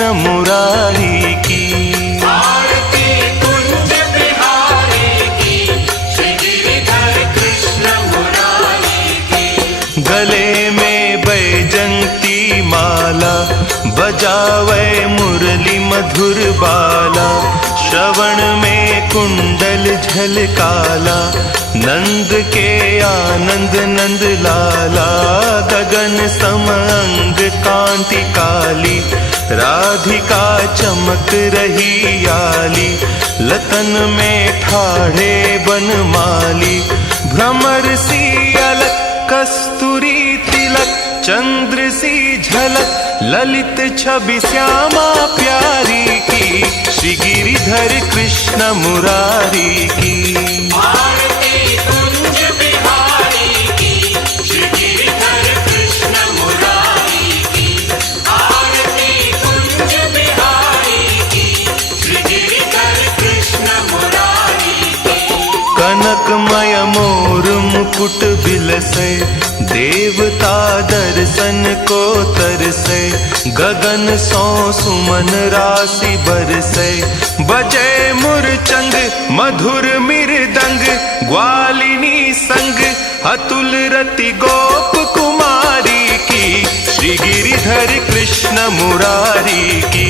कृष्ण मुरारी की। आरती कुंज बिहारी की, श्री गिरिधर कृष्ण मुरारी की। गले में बैजंती माला, बजावे मुरली मधुर बाला। श्रवण में कुंडल झलकाला, नंद के आनंद नंद लाला। गगन सम अंग कांति काली, राधिका चमक रही आली। लतन में ठाढ़े बनमाली, भ्रमर सी अलक कस्तूरी तिलक। चंद्र सी झलक ललित छवि श्यामा प्यारी की, श्री गिरिधर कृष्ण मुरारी की। आरती कुंज बिहारी की, श्री गिरिधर कृष्ण मुरारी की। आरती कुंज बिहारी की, श्री गिरिधर कृष्ण मुरारी की। कनकमय मोर मुकुट बिलसे, देवता दर्शन को तरसे। गगन सो सुमन राशि बरसे, बजे मुरचंग मधुर मृदंग। ग्वालिनी संग अतुल रति गोप कुमारी की, श्री गिरिधर कृष्ण मुरारी की।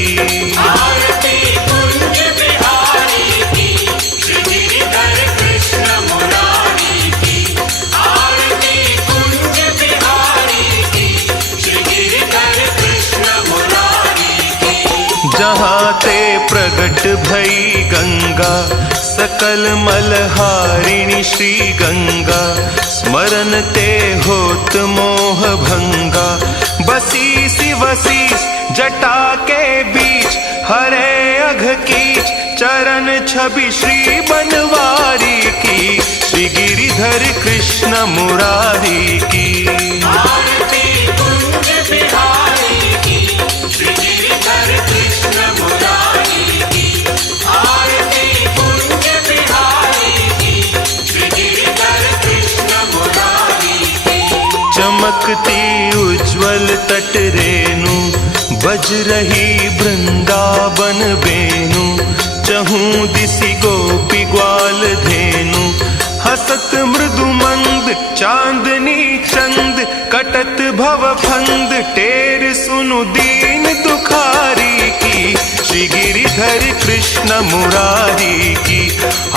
आरती कुंज बिहारी की, श्री गिरिधर कृष्ण मुरारी की। आरती कुंज बिहारी की, श्री गिरिधर कृष्ण मुरारी की। जहाँ ते प्रगट भई गंगा, सकल मलहारिणी श्री गंगा। स्मरण ते होत मोह भंगा, बसीस वसीस जटा के बीच। हरे अघ कीच चरण छवि श्री बनवारी की, श्री गिरिधर कृष्ण मुरारी की। आरती कुंज बिहारी की, श्री गिरिधर कृष्ण मुरारी की। आरती कुंज बिहारी की, श्री गिरिधर कृष्ण मुरारी की। चमकती उज्ज्वल तट रेणु, बज रही वृंदावन बेनु। चहूं दिसि गोपी ग्वाल धेनु, हसत मृदु मंद चांदनी चंद। कटत भव फंद टेर सुनु दीन दुखारी की, श्री गिरिधर कृष्ण मुरारी की।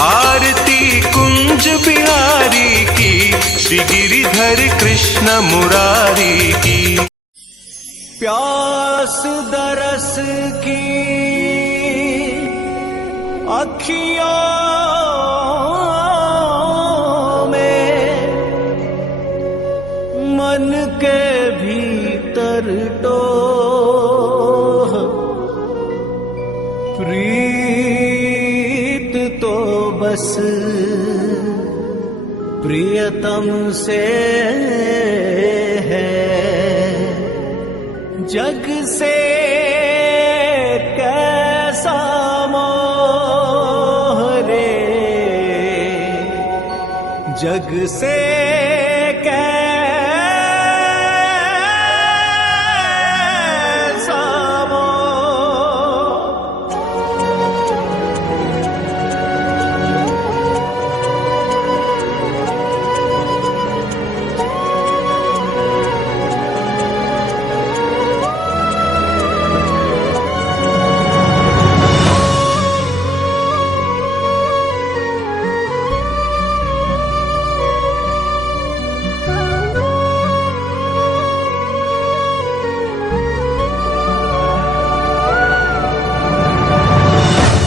आरती कुंज बिहारी की, श्री गिरिधर कृष्ण मुरारी की। प्यास दरस की अखियों में, मन के भीतर डोह। प्रीत तो बस प्रियतम से है, जग से कैसा मोह रे। जग से कैसा मोह।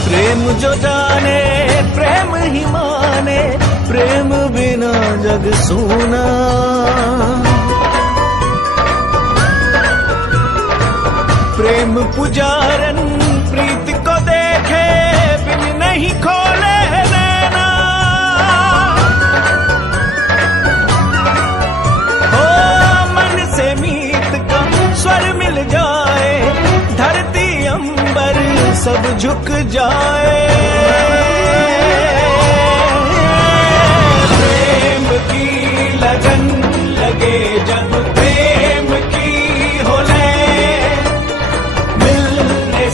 प्रेम जो जाने प्रेम ही माने, प्रेम बिना जग सूना। प्रेम पुजारन प्रीत को देखे बिन नहीं खोले नैना। हो मन से मीत का स्वर मिल जाए, धरती अंबर सब झुक जाए। प्रेम की लगन लगे जब, प्रेम की हो ले, मिलने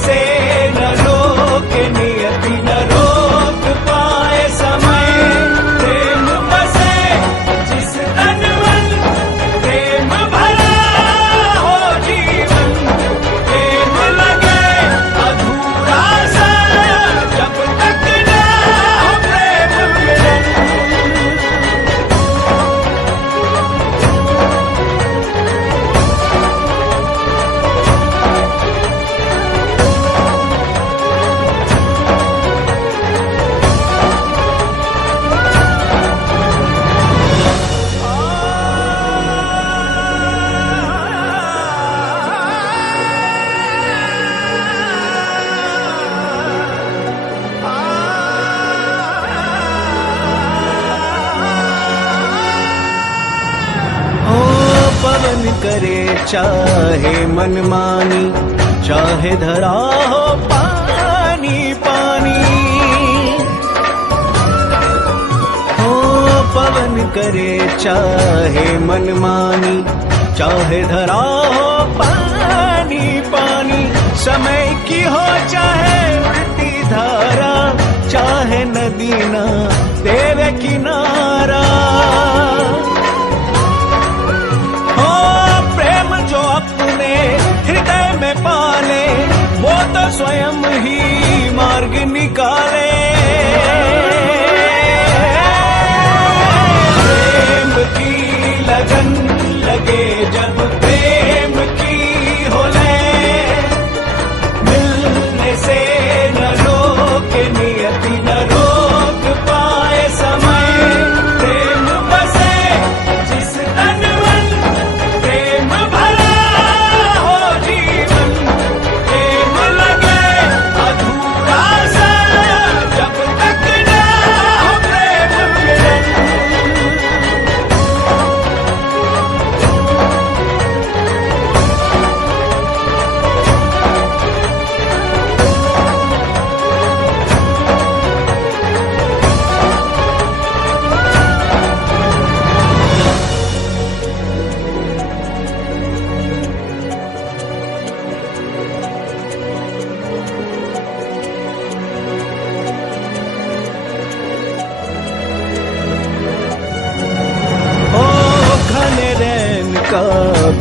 पवन करे चाहे मनमानी, चाहे धरा हो पानी पानी। पवन करे चाहे मनमानी, चाहे धरा हो पानी पानी। समय की हो चाहे उल्टी धारा, चाहे नदी ना देवे किनारा। हो प्रेम जो अपने हृदय में पाले, वो तो स्वयं ही मार्ग निकाले। लगन लगे जब प्रेम की हो ले, मिलने से न रोके नियति, न रोक पाए समय। प्रेम बसे जिस तन मन, प्रेम भरा हो जीवन। प्रेम लगे अधूरा सा जब तक ना हो प्रेम मिलन।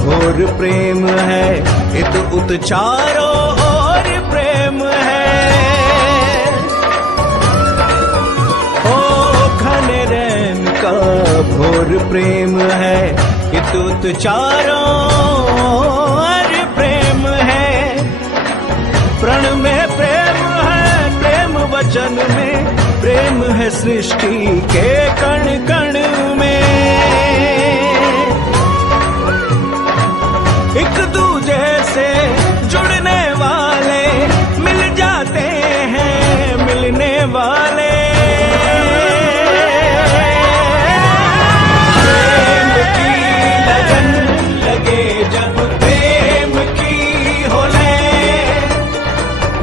घोर प्रेम है इत उत चारों ओर प्रेम है। ओ घने रैन का घोर प्रेम है इत उत चारों ओर प्रेम है। प्रण में प्रेम है, प्रेम वचन में प्रेम है, सृष्टि के कण कण में। एक दूजे से जुड़ने वाले मिल जाते हैं, मिलने वाले। प्रेम की लगन लगे जब प्रेम की हो ले,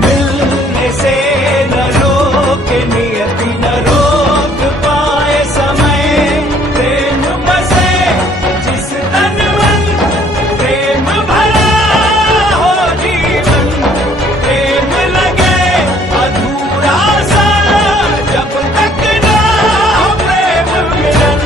मिलने से न रोके नियति, न रोक पाए समय। प्रेम बसे जिस तन मन, प्रेम भरा हो जीवन। प्रेम लगे अधूरा सा जब तक ना हो प्रेम मिलन।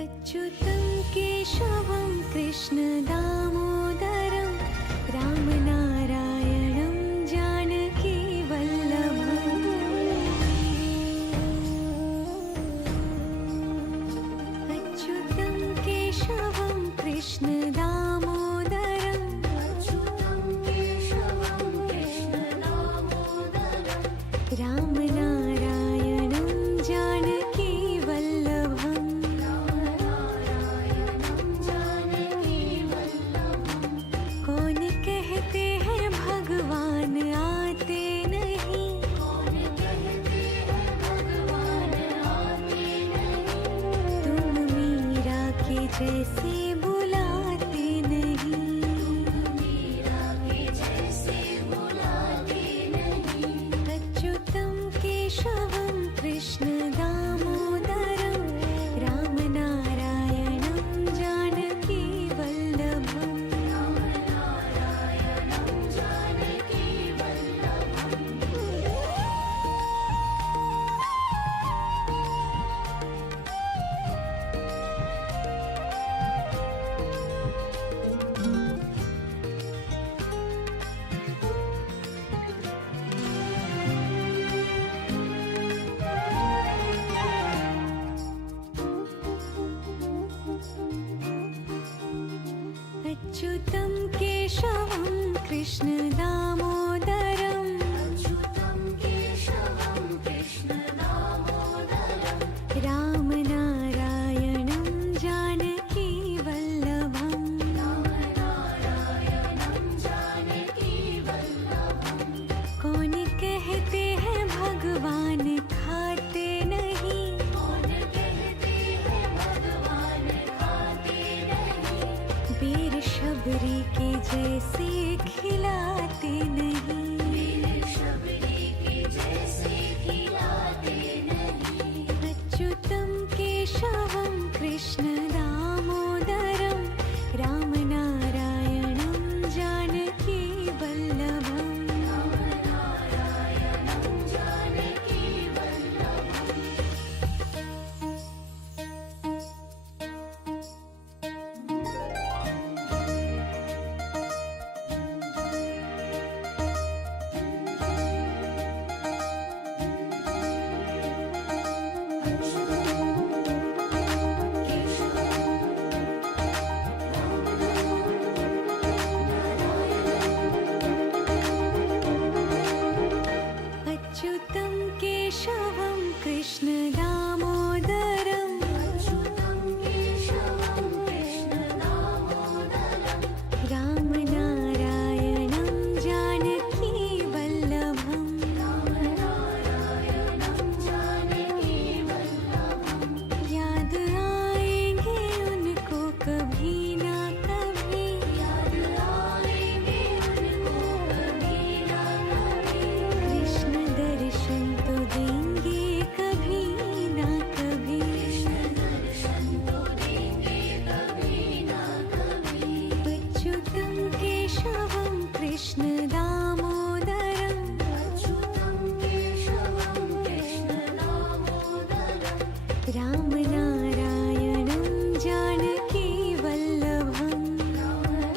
अच्युतं केशवं कृष्ण दामोदरं रामनारायणं जानकी वल्लभम्। अच्युतं केशवं कृष्ण दामोदरं, अच्युतं केशवं कृष्ण दामोदरं रामनारायणं जानकी वल्लभम्। अच्युतं केशवं कृष्ण दामोदरम् अच्युतं केशवं कृष्ण दामोदरम् रामनारायणं जानकी वल्लभम् रामनारायणं जानकी वल्लभम् कौन कहते हैं भगवान खाते नहीं कौन कहते हैं भगवान खाते नहीं वीर शबरी के जैसे खिलाते नहीं वीर शबरी के जैसे खिलाते नहीं अच्युतं केशवं कृष्ण दामोदरं रामनारायणं जानकी वल्लभम् रामनारायणं जानकी वल्लभम् अच्युतं केशवं कृष्ण दामोदरम् अच्युतं केशवं कृष्ण दामोदरम् रामनारायणं जानकी वल्लभम् रामनारायणं जानकी वल्लभम् याद आएंगे उनको कभी ना कभी याद आएंगे उनको कभी ना कभी कृष्ण दर्शन तो देंगे कभी ना कभी कृष्ण दर्शन तो देंगे कभी ना कभी अच्युतं केशवं कृष्ण दामोदरम् अच्युतं केशवं कृष्ण दामोदरम् रामनारायणं जानकी वल्लभम्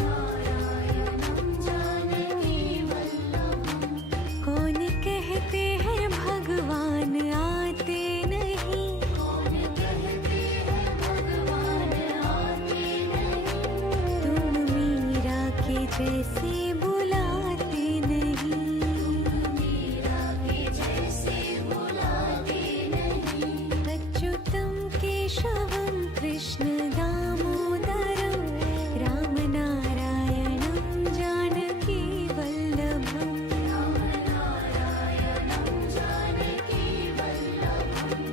रामनारायणं जानकी वल्लभम् कौन कहते हैं भगवान आते नहीं कौन कहते हैं भगवान आते नहीं तुम मीरा के जैसे बुलाते नहीं मीरा के जैसे बुलाते नहीं अच्युतं केशवं कृष्ण दामोदरं रामनारायणं जानकी वल्लभम् रामनारायणं जानकी वल्लभम्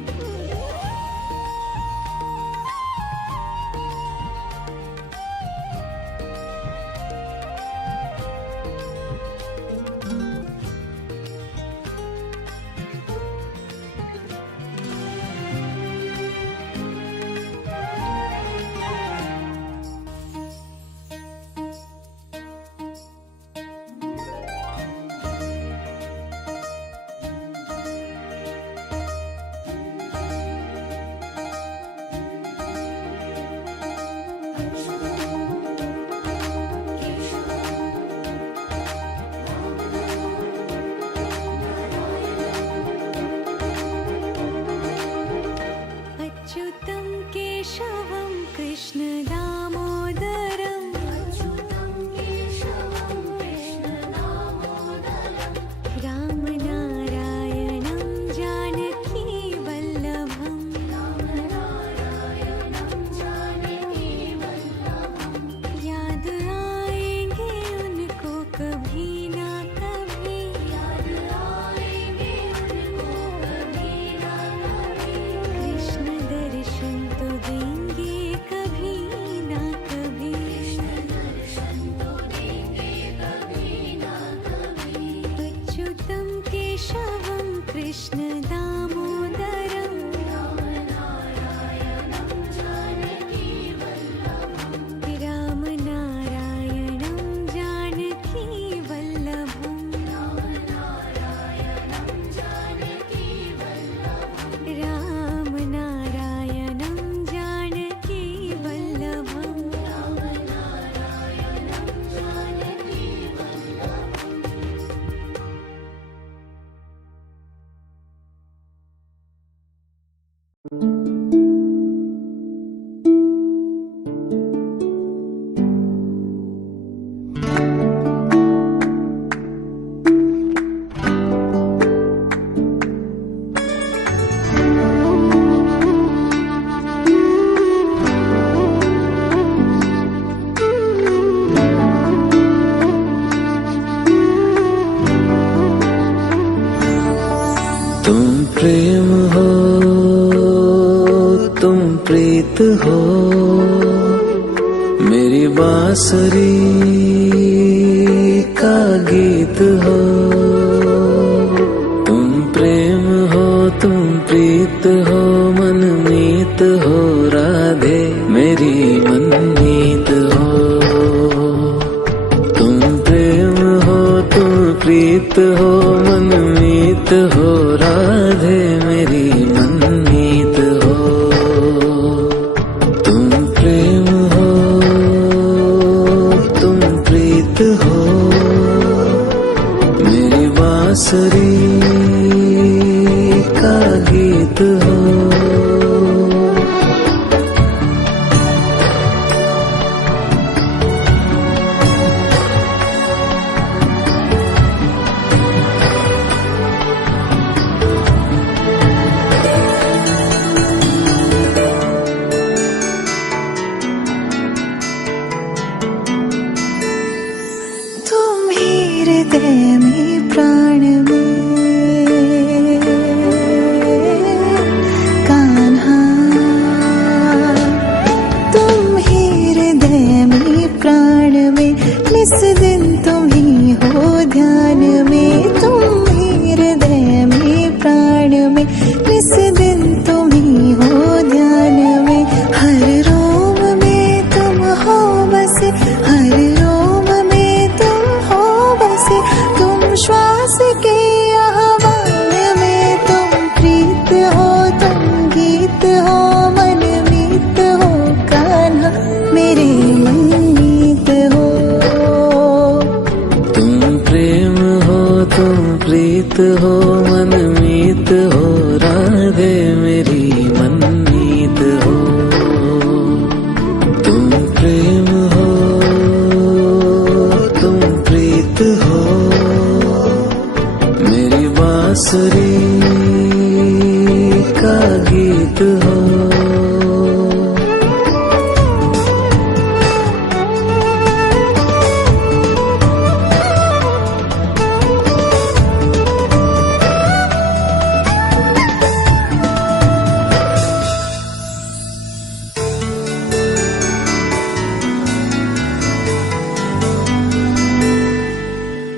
गीत हो, मेरी बांसुरी का गीत हो। तुम प्रेम हो, तुम प्रीत हो, मनमीत हो राधे मेरी मनमीत हो। तुम प्रेम हो, तुम प्रीत हो, मनमीत हो राधे मेरी मनमीत हो। तुम प्रेम हो, तुम प्रीत हो, मेरी बांसुरी का गीत हो। तुम ही हृदय में प्राण में कान्हा, तुम ही हृदय में प्राण में, निस दिन तुम ही हो ध्यान में। तुम ही हृदय में प्राण में, निस दिन तुम ही हो ध्यान में। हर रोम में तुम हो बसे, हर रोम में तुम हो बसे। तुम श्वास के आह्वान में, तुम प्रीत हो, तुम गीत हो, मनमीत हो कान्हा मेरे मनमीत हो। तुम प्रेम हो, तुम प्रीत हो, मनमीत हो राधे मेरी मनमीत हो। तुम प्रेम हो, तुम प्रीत हो, मेरी बांसुरी का गीत हो।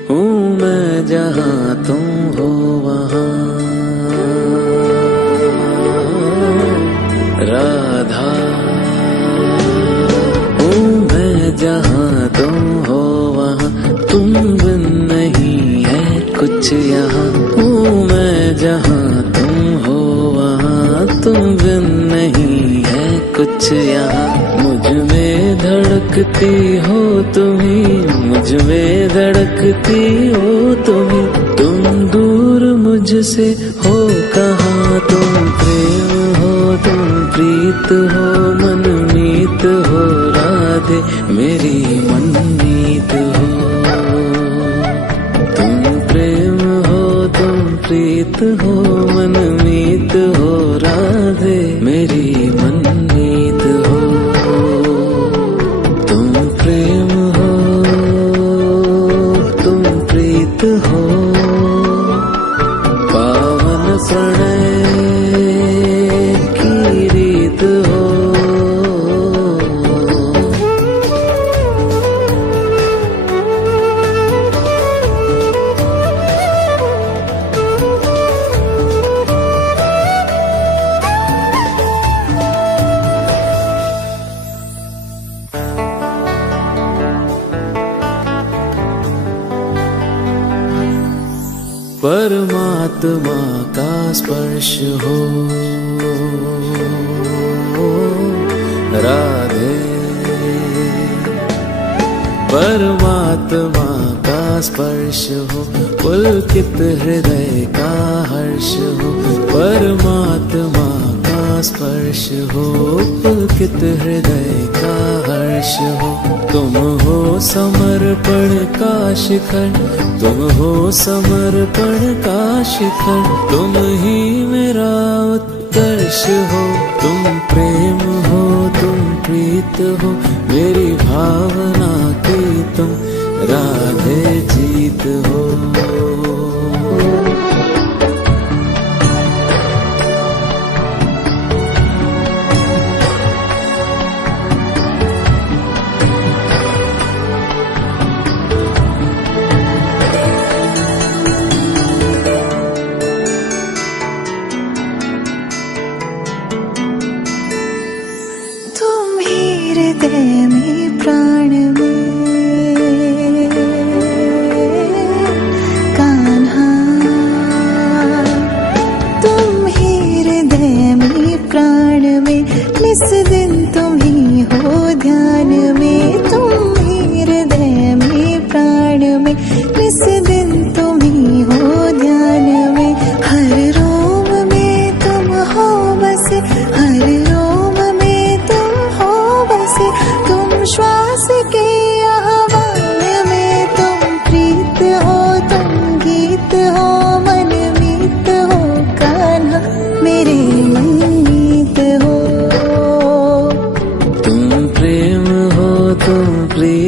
हूँ मैं जहाँ तुम हो वहाँ, राधा। हूँ मैं जहाँ तुम हो वहाँ, तुम बिन नहीं है कुछ यहाँ। हूँ मैं जहाँ तुम हो वहाँ, तुम बिन नहीं है कुछ यहाँ। मुझ में धड़कती हो तुम्ही, मुझ में धड़कती हो तुम्ही। तुम दूर मुझसे हो कहाँ, तुम प्रेम हो, तुम प्रीत हो, मनमीत हो राधे मेरी मनमीत हो। तुम प्रेम हो, तुम प्रीत हो, मनमीत हो राधे मेरी मनमीत हो। तुम प्रेम हो, तुम प्रीत हो, पावन प्रणय की रीत हो। परमात्मा का स्पर्श हो राधे, परमात्मा का स्पर्श हो, पुलकित हृदय का हर्ष हो। परमात्मा का स्पर्श हो, पुलकित हृदय का हर्ष हो। तुम हो समर्पण का शिखर, तुम हो समर्पण का शिखर। तुम ही मेरा उत्कर्ष हो, तुम प्रेम हो, तुम प्रीत हो, मेरी भावना की तुम राधे जीत हो।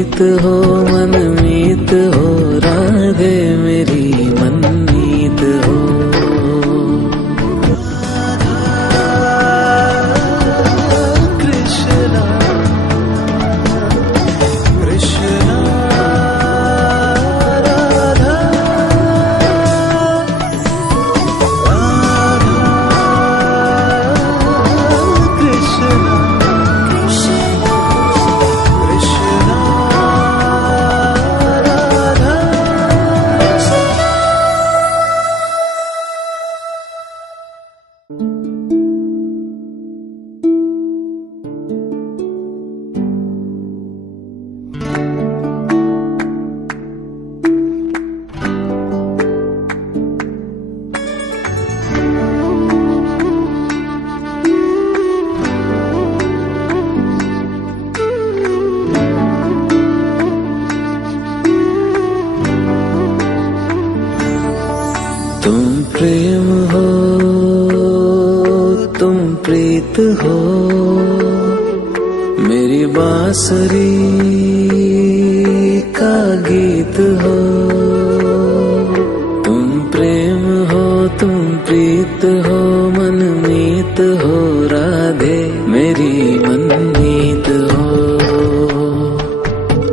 मनमीत हो मनमीत हो राधे मेरी मनमीत हो। कृष्णा कृष्णा राधा राधा कृष्णा कृष्णा राधा। तुम प्रेम हो तुम प्रीत हो मेरी बांसुरी का गीत हो। तुम प्रेम हो तुम प्रीत हो मनमीत हो राधे मेरी मनमीत हो।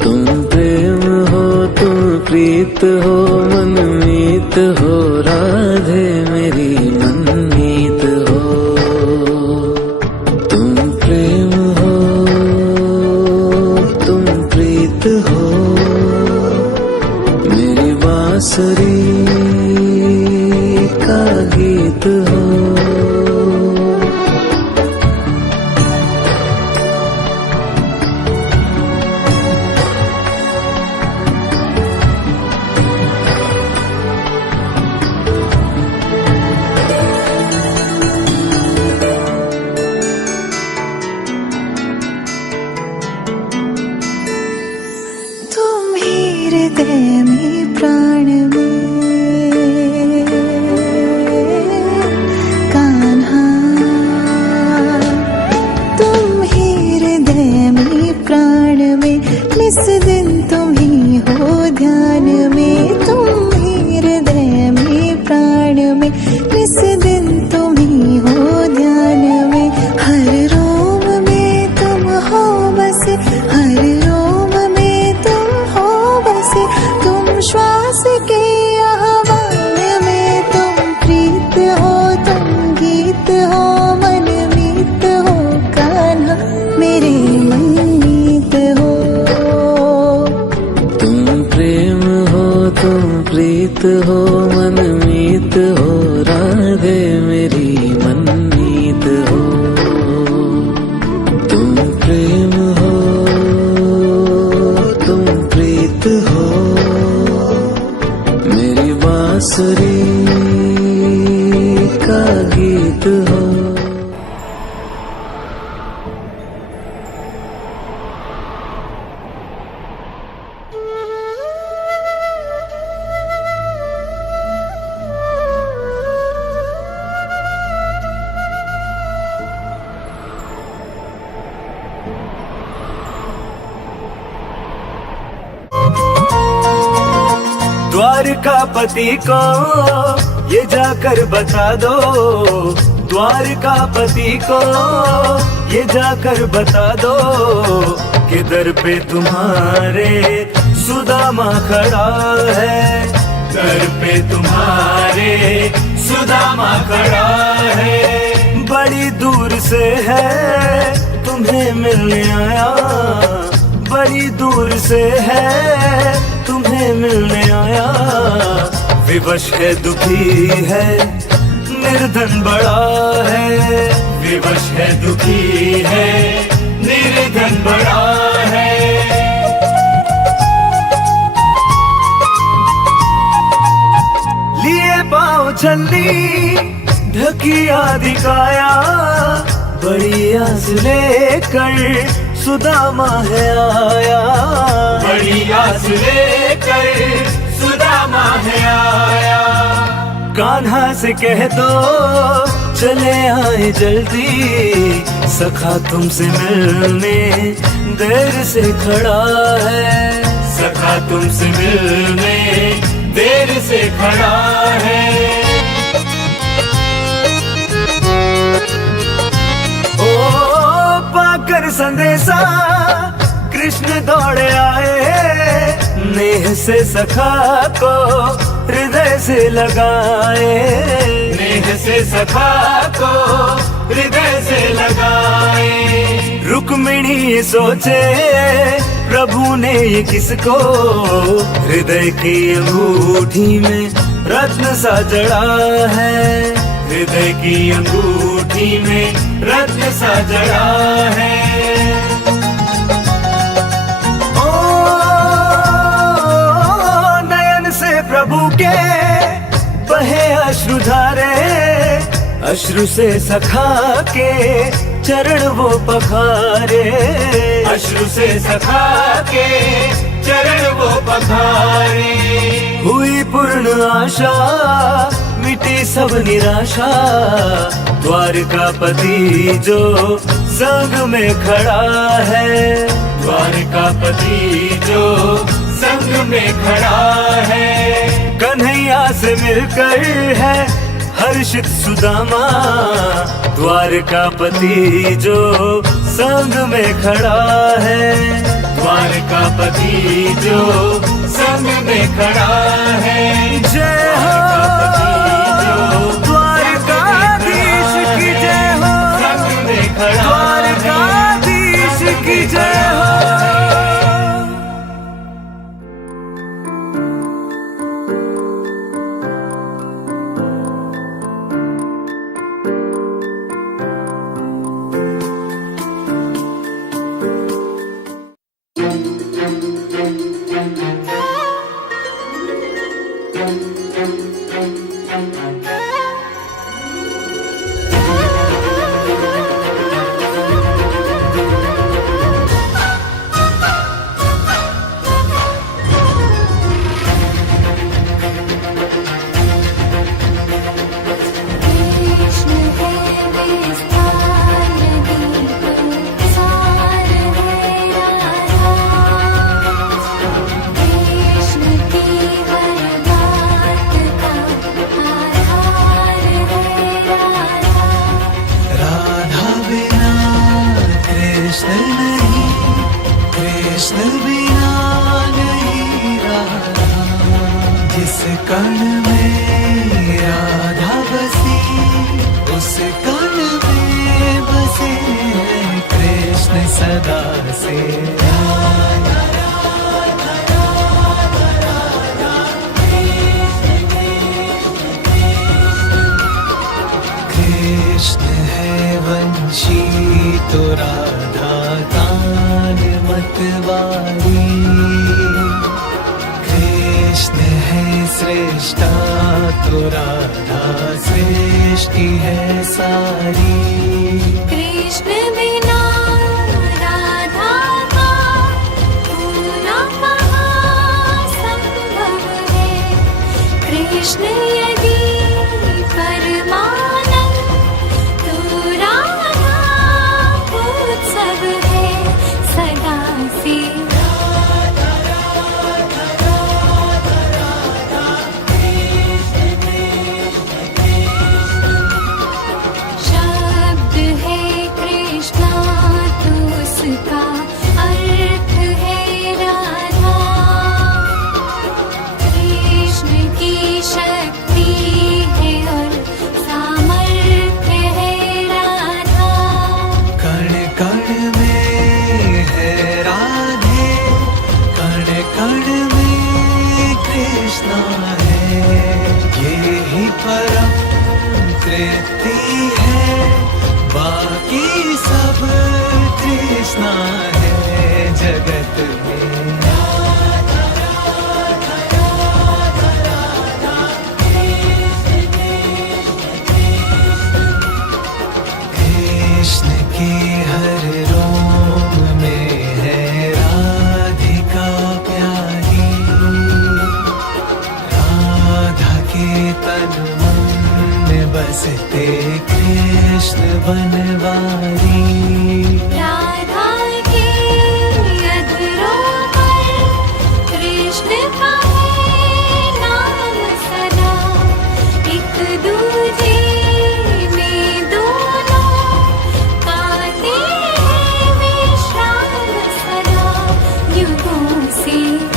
तुम प्रेम हो तुम प्रीत हो मनमीत हो राधे मेरी मनमीत हो। तुम प्रेम हो तुम प्रीत हो मेरी बांसुरी का गीत हो। तुम ही हृदय में प्राण में कान्हा। तुम ही हृदय में प्राण में निस दिन तुम ही हो ध्यान में। तुम ही हृदय में प्राण में निस दिन तुम ही हो ध्यान में। हर रोम में तुम हो बसे हर रोम में तुम हो बसे। तुम श्वास के आह्वान में तुम प्रीत हो तुम गीत हो मनमीत हो कान्हा मेरे मनमीत हो। तुम प्रेम हो तुम प्रीत हो मनमीत हो राधे मेरी मनमीत हो। तुम प्रेम हो तुम प्रीत हो मेरी बांसुरी का गीत हो। द्वारकापति को ये जाकर बता दो। द्वारकापति को ये जाकर बता दो कि दर पे तुम्हारे सुदामा खड़ा है। दर पे तुम्हारे सुदामा खड़ा है। बड़ी दूर से है तुम्हें मिलने आया। बड़ी दूर से है तुम्हें मिलने आया। विवश है दुखी है निर्धन बड़ा है। विवश है दुखी है निर्धन बड़ा है। लिए पाँव छल्ली ढकी आदि काया। बड़ी आस लेकर सुदामा है आया। बड़ी आस लेकर सुदामा है आया। कान्हा से कह दो चले आए जल्दी। सखा तुमसे मिलने देर से खड़ा है। सखा तुमसे मिलने देर से खड़ा है। ओ पाकर संदेशा कृष्ण दौड़े आए, नेह से सखा को हृदय से लगाए, नेह से सखा को हृदय से लगाए। रुक्मिणी ये सोचे प्रभु ने ये किसको, हृदय की अंगूठी में रत्न सा जड़ा है, हृदय की अंगूठी में रत्न सा जड़ा है। प्रभु के बहे अश्रुधारे, अश्रु से सखा के चरण वो पखारे, अश्रु से सखा के चरण वो पखारे। हुई पूर्ण आशा मिटी सब निराशा, द्वारकापति जो संग में खड़ा है, द्वारकापति जो संग में खड़ा है। कन्हैया से मिलकर है हर्षित सुदामा, द्वारकापति जो संग में खड़ा है, द्वारकापति जो संग में खड़ा है। जय हो द्वारकाधीश की जय हो, संग में खड़ा द्वारकाधीश की जय हो। कण में राधा बसी, उस कण में बसे कृष्ण सदा से। कृष्ण है वंशी तो राधा कान मतवारी, कृष्ण है श्रेष्ठा तो राधा सृष्टि है सारी। कृष्ण बिना राधा का पूरा कहाँ संभव है, कृष्ण यदि परमानंद तो राधा उत्सव है सदा से। शब्द है कृष्णा तो उसका अर्थ है राधा, कृष्ण की शक्ति है और सामर्थ्य है राधा। कण कण में है राधे, कण कण में कृष्णा है, ये ही परम तृप्ति है, बाकी सब कृष्णा है जगत में। कृष्ण के हर रोम में है राधिका प्यारी, राधा के तन मन में बसते कृष्ण बनवारी। राधा के अधरों पर जैसी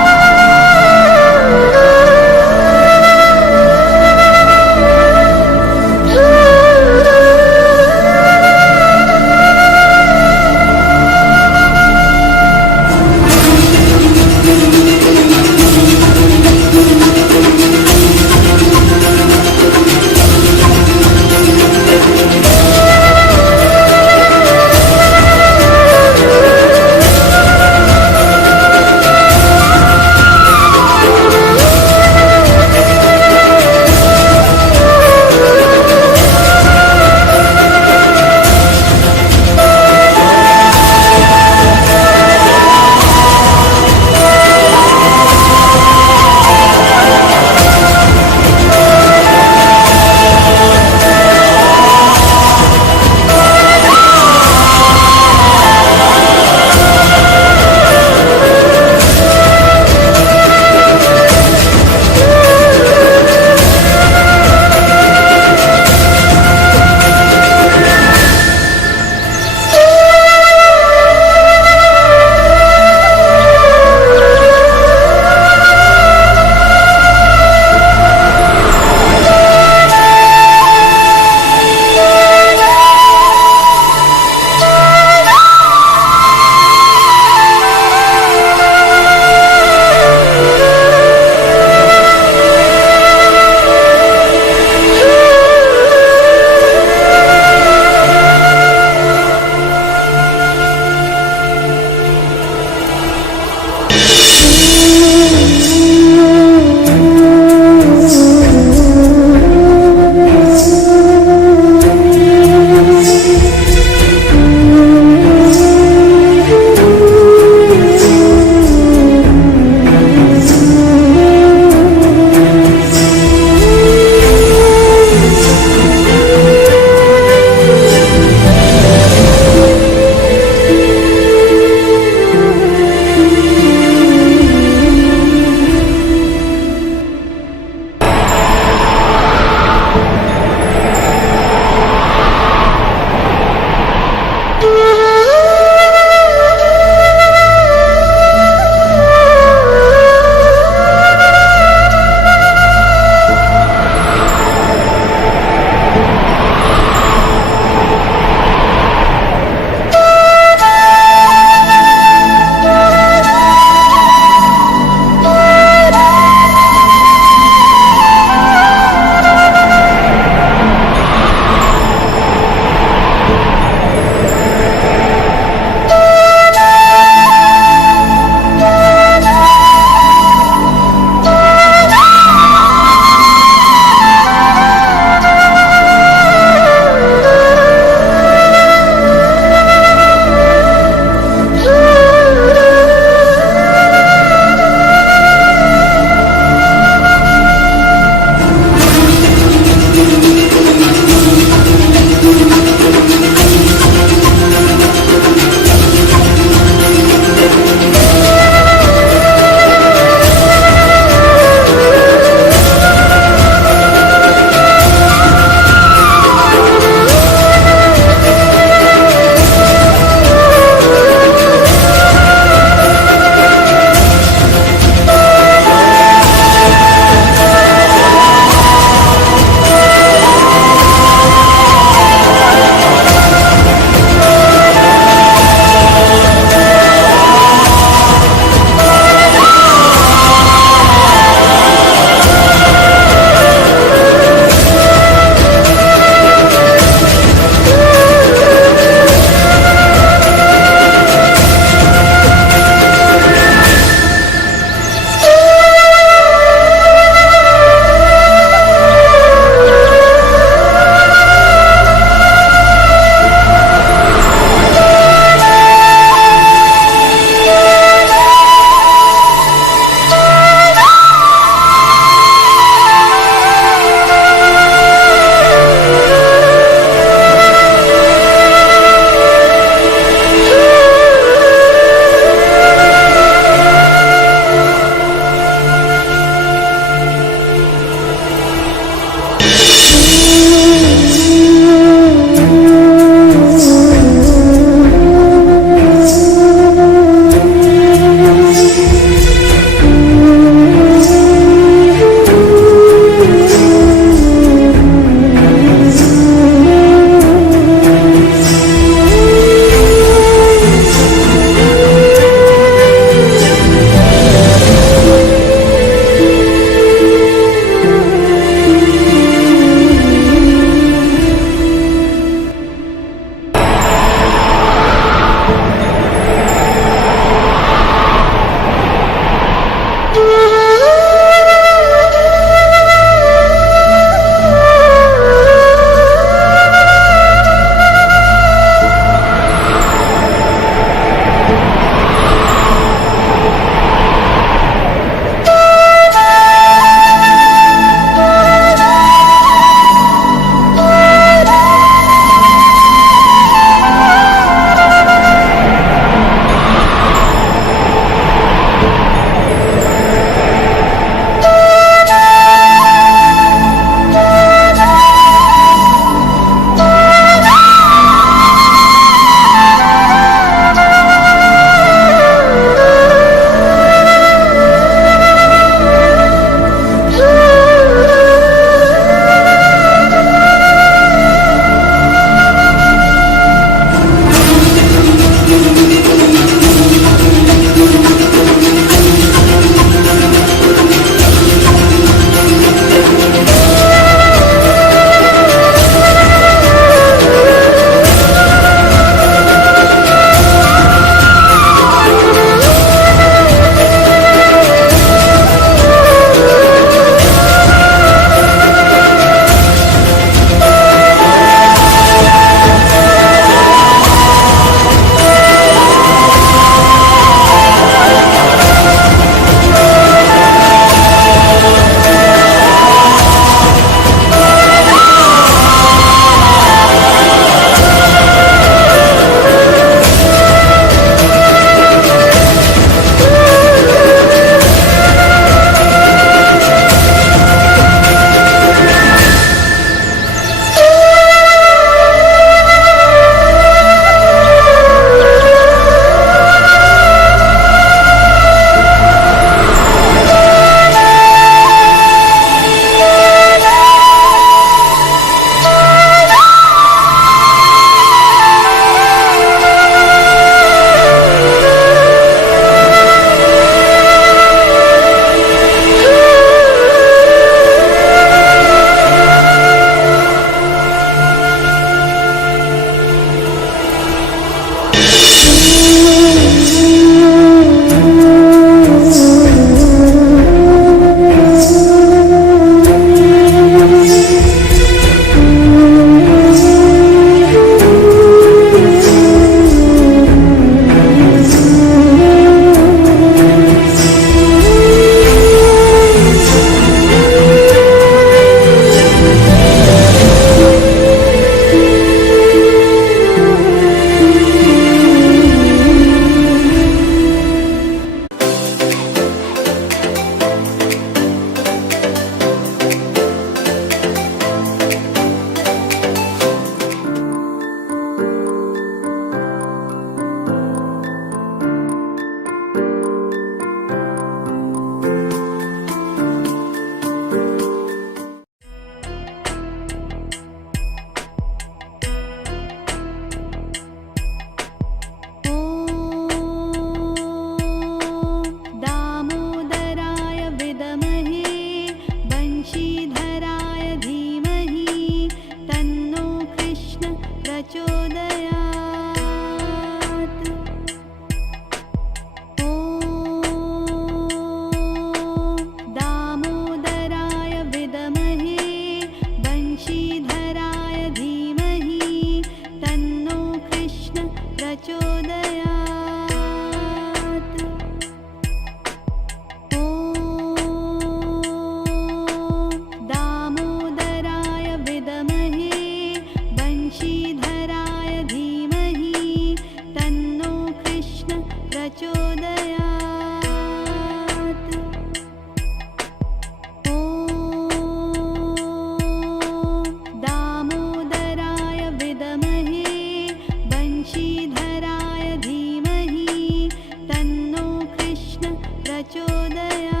दया